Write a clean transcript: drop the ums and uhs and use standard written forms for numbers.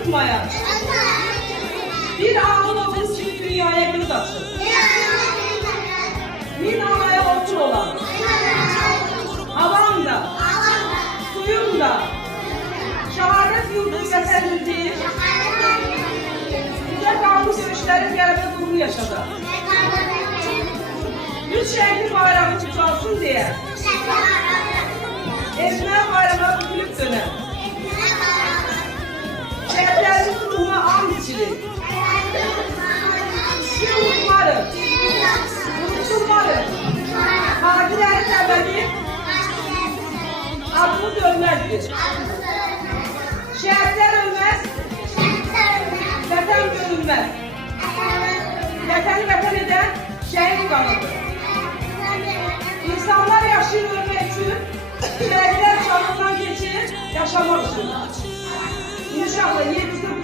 unutmayan. Bir ağlamamız için dünyaya göz açın. Bir anaya otur olan. Havan da, suyun da, şehadet yurdu vətənimizin, bizə qalmış döyüşlərin qələbə durumu yaşadı. Üç şəhidli bayrağı ucalsın deyə, evine bayrağı bükülüb dönər. Şəhidlərimizin ruhuna and içilir. Unutmarım. Hakilerin əbədi adını dönmezdir. Şəhidlər ölməz, vətən bölünməz. Vətəni vətən edən şəhid qanıdır. İnsanlar yaşayır ölmək üçün, şəhidlər canından geçir, yaşamaq üçün. İnşallah yerimizdə bu